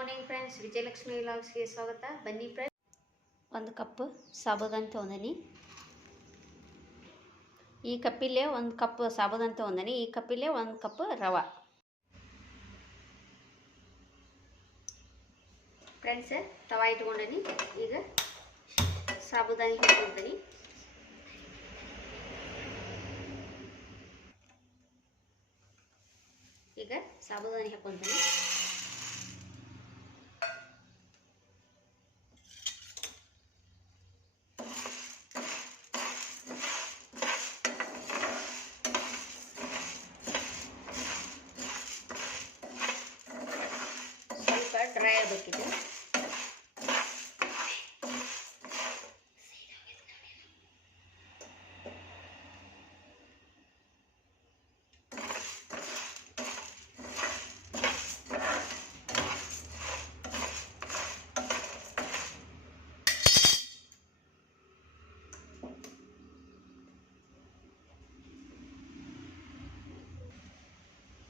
Morning friends Vijayalakshmi ವ್ಲಾಗ್ಸ್ಗೆ ಸ್ವಾಗತ. ಬನ್ನಿ friends ಒಂದು ಕಪ್ ಸಾಬುದಾನ್ ತೊಗೊಂಡನಿ ಈ ಕಪ್ಪಿಲ್ಲೇ ಒಂದು ಕಪ್ ಸಾಬುದಾನ್ ತೊಗೊಂಡನಿ ಈ ಕಪ್ಪಿಲ್ಲೇ ಒಂದು ಕಪ್ ರವ. ಫ್ರೆಂಡ್ಸ್ ತವಾ ಇಟ್ಕೊಂಡನಿ. ಈಗ ಸಾಬುದಾನಿ ಹಾಕ್ಕೊಳ್ತೀನಿ ಈಗ ಸಾಬುದಾನಿ ಹಾಕ್ಕೊತೀನಿ ಆಗಬೇಕಿದೆ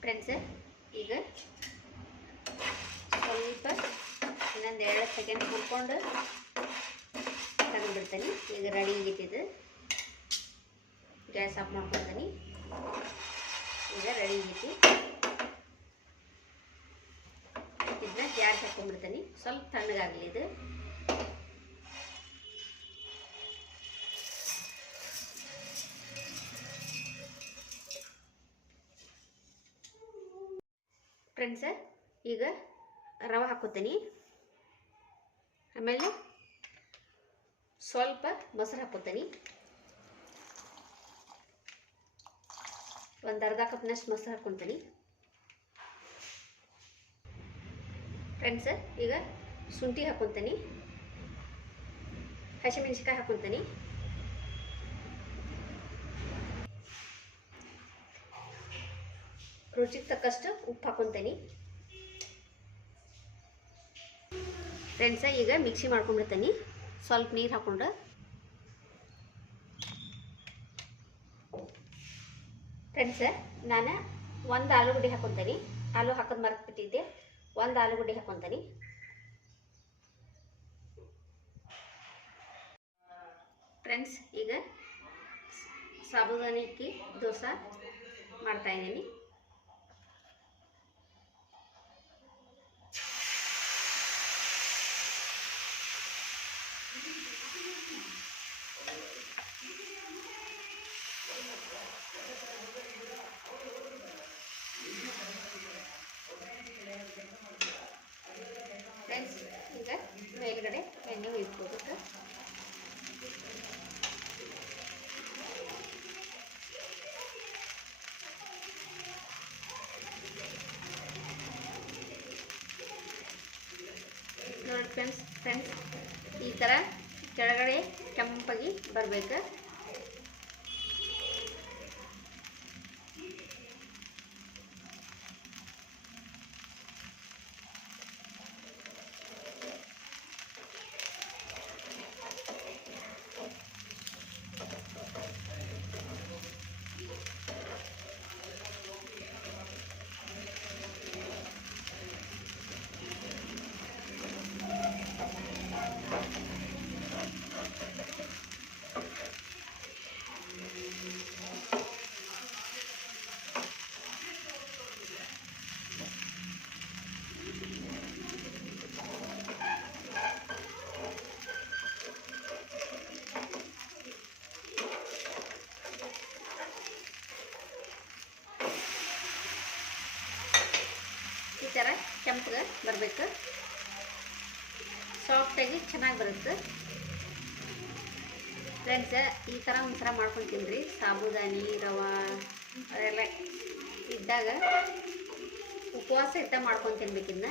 ಫ್ರೆಂಡ್ಸ್ ಈಗ ಸ್ವಲ್ಪ ಇನ್ನೊಂದು ಎರಡು ಸೆಕೆಂಡ್ ಹುರ್ಕೊಂಡು ತೆಗೆದುಬಿಡ್ತೀನಿ ಈಗ ರೆಡಿ ಇದು ಗ್ಯಾಸ್ ಆಫ್ ಮಾಡ್ಕೊಳ್ತೀನಿ ಈಗ ರೆಡಿ ಆಗೈತಿ ಇದನ್ನ ಜಾರ್ಗೆ ಹಾಕೊಂಡ್ಬಿಡ್ತೀನಿ. ಸ್ವಲ್ಪ ತಣ್ಣಗಾಗಲಿ ಇದು. ಫ್ರೆಂಡ್ಸ ಈಗ ರವೆ ಹಾಕೋತೀನಿ. ಆಮೇಲೆ ಸ್ವಲ್ಪ ಮೊಸರು ಹಾಕೋತೀನಿ. ಒಂದು ಅರ್ಧ ಕಪ್ನಷ್ಟು ಮೊಸರು ಹಾಕ್ಕೊತೀನಿ ಫ್ರೆಂಡ್ಸ್ ಈಗ ಶುಂಠಿ ಹಾಕ್ಕೊತೀನಿ ಹಸಿಮೆಣ್ಸಿಕಾಯಿ ಹಾಕ್ಕೊತೀನಿ ರುಚಿಗೆ ತಕ್ಕಷ್ಟು ಉಪ್ಪು ಹಾಕ್ಕೊತೀನಿ ಫ್ರೆಂಡ್ಸ, ಈಗ ಮಿಕ್ಸಿ ಮಾಡ್ಕೊಂಡ್ಬಿಡ್ತೀನಿ. ಸ್ವಲ್ಪ ನೀರು ಹಾಕ್ಕೊಂಡು. ಫ್ರೆಂಡ್ಸ, ನಾನು ಒಂದು ಆಲೂಗಡ್ಡೆ ಹಾಕೊತೀನಿ. ಆಲೂ ಹಾಕೋದು ಮರೆತುಬಿಟ್ಟಿದ್ದೆ ಒಂದು ಆಲೂಗಡ್ಡೆ ಹಾಕೊತೀನಿ. ಫ್ರೆಂಡ್ಸ್, ಈಗ ಸಾಬುದಾನಿ ಇಕ್ಕಿ, ದೋಸೆ ಮಾಡ್ತಾಯಿದ್ದೀನಿ ಫ್ರೆಂಡ್ಸ್ ಈಗ ಮೇಲ್ಗಡೆ ಎಣ್ಣೆ ಇಟ್ಕೋಬೇಕು ನೋಡಿ ಫ್ರೆಂಡ್ಸ್ ಫ್ರೆಂಡ್ಸ್ ಈ ಥರ ಕೆಳಗಡೆ ಕೆಂಪಾಗಿ ಬರಬೇಕು. ಈ ಥರ ಕೆಂಪಗೆ ಬರಬೇಕು. ಸಾಫ್ಟಾಗಿ ಚೆನ್ನಾಗಿ ಬರುತ್ತೆ. ಫ್ರೆಂಡ್ಸ್ ಈ ಥರ ಒಂಥರ ಮಾಡ್ಕೊಂಡು ತಿನ್ನಿರಿ ಸಾಬುದಾನಿ ರವೆ, ಅದೆಲ್ಲ ಇದ್ದಾಗ ಉಪವಾಸ ಇದ್ದ ಮಾಡ್ಕೊಂಡು ತಿನ್ಬೇಕಿನ್ನ